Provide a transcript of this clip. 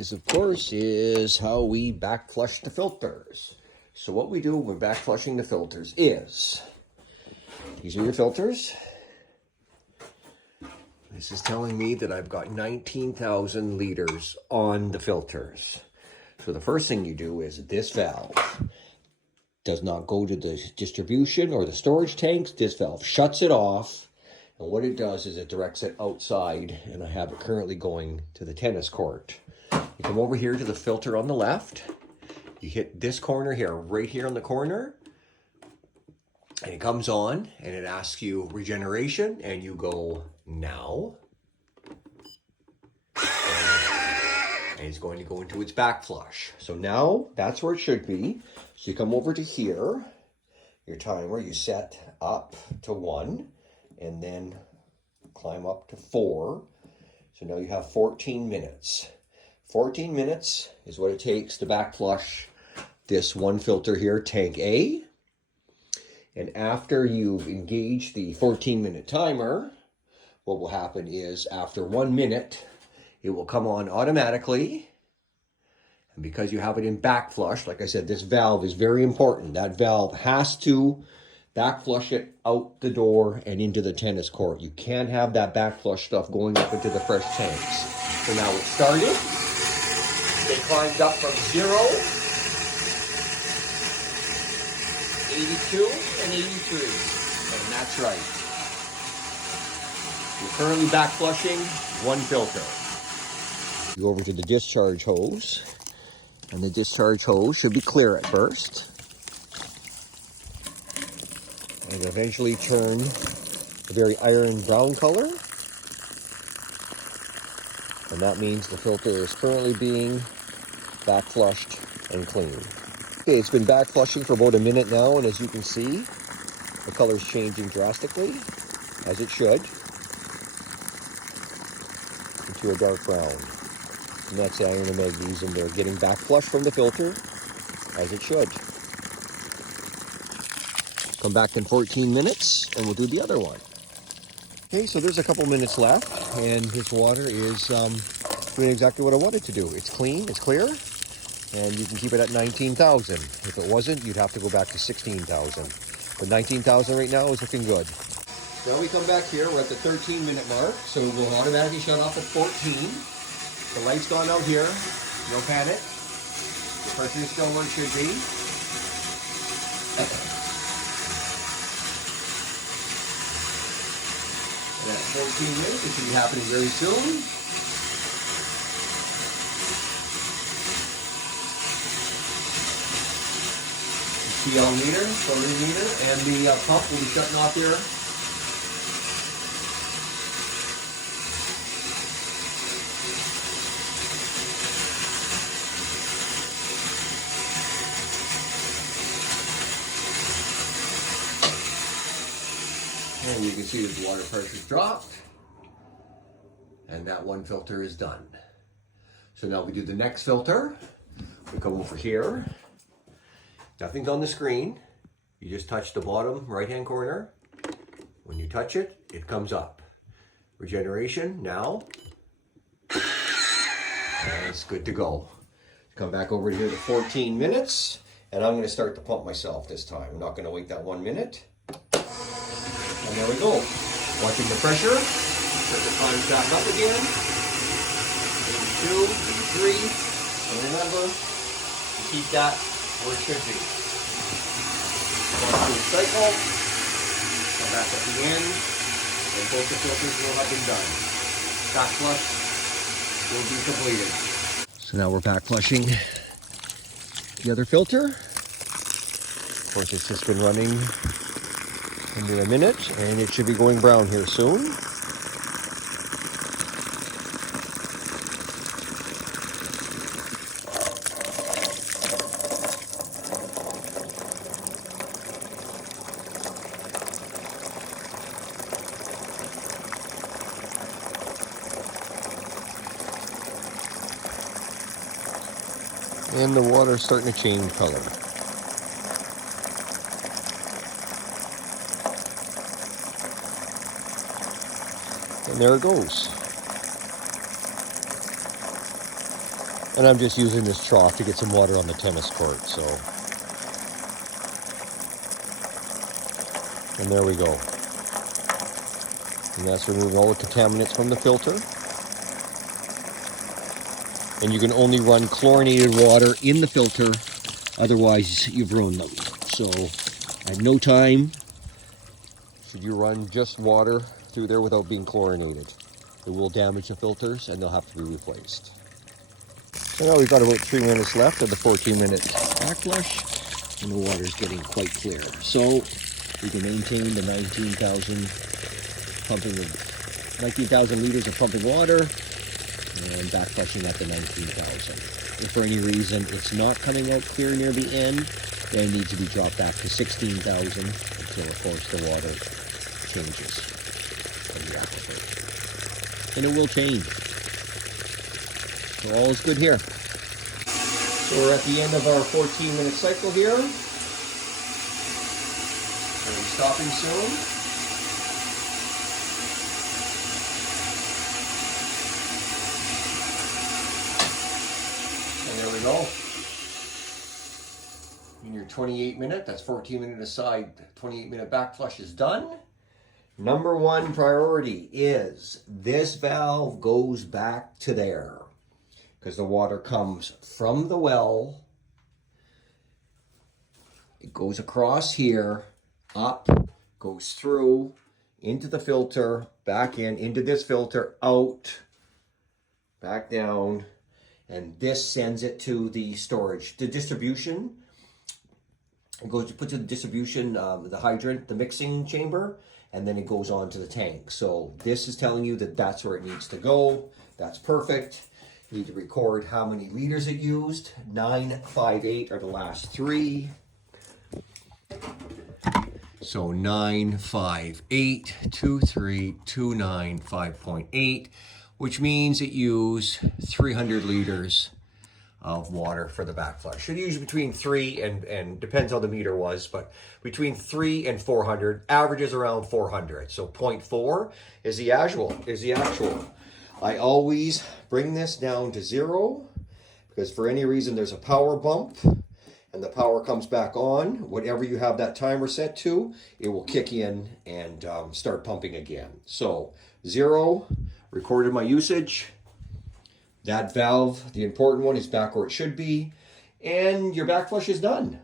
This, of course, is how we backflush the filters. So what we do when backflushing the filters is, these are your filters. This is telling me that I've got 19,000 liters on the filters. So the first thing you do is this valve does not go to the distribution or the storage tanks. This valve shuts it off. And what it does is it directs it outside, and I have it currently going to the tennis court. You come over here to the filter on the left. You hit this corner here, right here on the corner. And it comes on and it asks you regeneration, and you go now. And it's going to go into its backflush. So now that's where it should be. So you come over to here, your timer, you set up to 1 and then climb up to 4. So now you have 14 minutes. 14 minutes is what it takes to backflush this one filter here, tank A. And after you've engaged the 14-minute timer, what will happen is after 1 minute, it will come on automatically. And because you have it in backflush, like I said, this valve is very important. That valve has to backflush it out the door and into the tennis court. You can't have that backflush stuff going up into the fresh tanks. So now it started. They climbed up from 0, 82, and 83. And that's right. You're currently backflushing one filter. You go over to the discharge hose, and the discharge hose should be clear at first. And eventually turn a very iron brown color. And that means the filter is currently being backflushed and cleaned. Okay, it's been backflushing for about a minute now, and as you can see, the color's changing drastically, as it should, into a dark brown. And that's the iron and magnesium there, getting backflushed from the filter, as it should. Come back in 14 minutes, and we'll do the other one. Okay, so there's a couple minutes left, and this water is doing exactly what I wanted to do. It's clean, it's clear, and you can keep it at 19,000. If it wasn't, you'd have to go back to 16,000. But 19,000 right now is looking good. Now we come back here, we're at the 13-minute mark, so we'll automatically shut off at 14. The light's gone out here, no panic. The pressure is still where it should be. And at 14 minutes, it should be happening very soon. CL meter, chlorine meter, and the pump will be shutting off here. And you can see the water pressure's dropped, and that one filter is done. So now we do the next filter. We come over here. Nothing's on the screen. You just touch the bottom right-hand corner. When you touch it, it comes up. Regeneration now. And it's good to go. Come back over here to 14 minutes, and I'm going to start the pump myself this time. I'm not going to wait that 1 minute. And there we go. Watching the pressure. Set the time back up again. 82, 83. And remember to keep that where it should be. Going through the cycle. Come back at the end. And both the filters will have been done. Backflush will be completed. So now we're backflushing the other filter. Of course, it's just been running under a minute, and it should be going brown here soon. And the water's starting to change color. And there it goes. And I'm just using this trough to get some water on the tennis court, so. And there we go. And that's removing all the contaminants from the filter. And you can only run chlorinated water in the filter, otherwise you've ruined them. So at no time should you run just water through there without being chlorinated. It will damage the filters and they'll have to be replaced. So now we've got about 3 minutes left of the 14-minute backflush, and the water is getting quite clear. So we can maintain the 19,000 liters of pumping water and backflushing at the 19,000. If for any reason it's not coming out clear near the end, then it needs to be dropped back to 16,000 until, of course, the water changes from the aquifer. And it will change. So all is good here. So we're at the end of our 14-minute cycle here. We'll be stopping soon. And there we go. In your 28-minute, that's 14-minute aside, 28-minute backflush is done. Number one priority is this valve goes back to there, because the water comes from the well, it goes across here, up, goes through, into the filter, back in, into this filter, out, back down, and this sends it to the storage. The distribution, it goes to put to the distribution, the hydrant, the mixing chamber, and then it goes on to the tank. So this is telling you that that's where it needs to go. That's perfect. You need to record how many liters it used. 958 are the last three. So 958, 23, 29, 5.8, which means it used 300 liters of water for the backflush. Should use between 3 and depends how the meter was, but between 3 and 400, averages around 400. So 0.4 is the actual. I always bring this down to 0 because for any reason there's a power bump and the power comes back on, whatever you have that timer set to, it will kick in and start pumping again. So 0, recorded my usage. That valve, the important one, is back where it should be, and your backflush is done.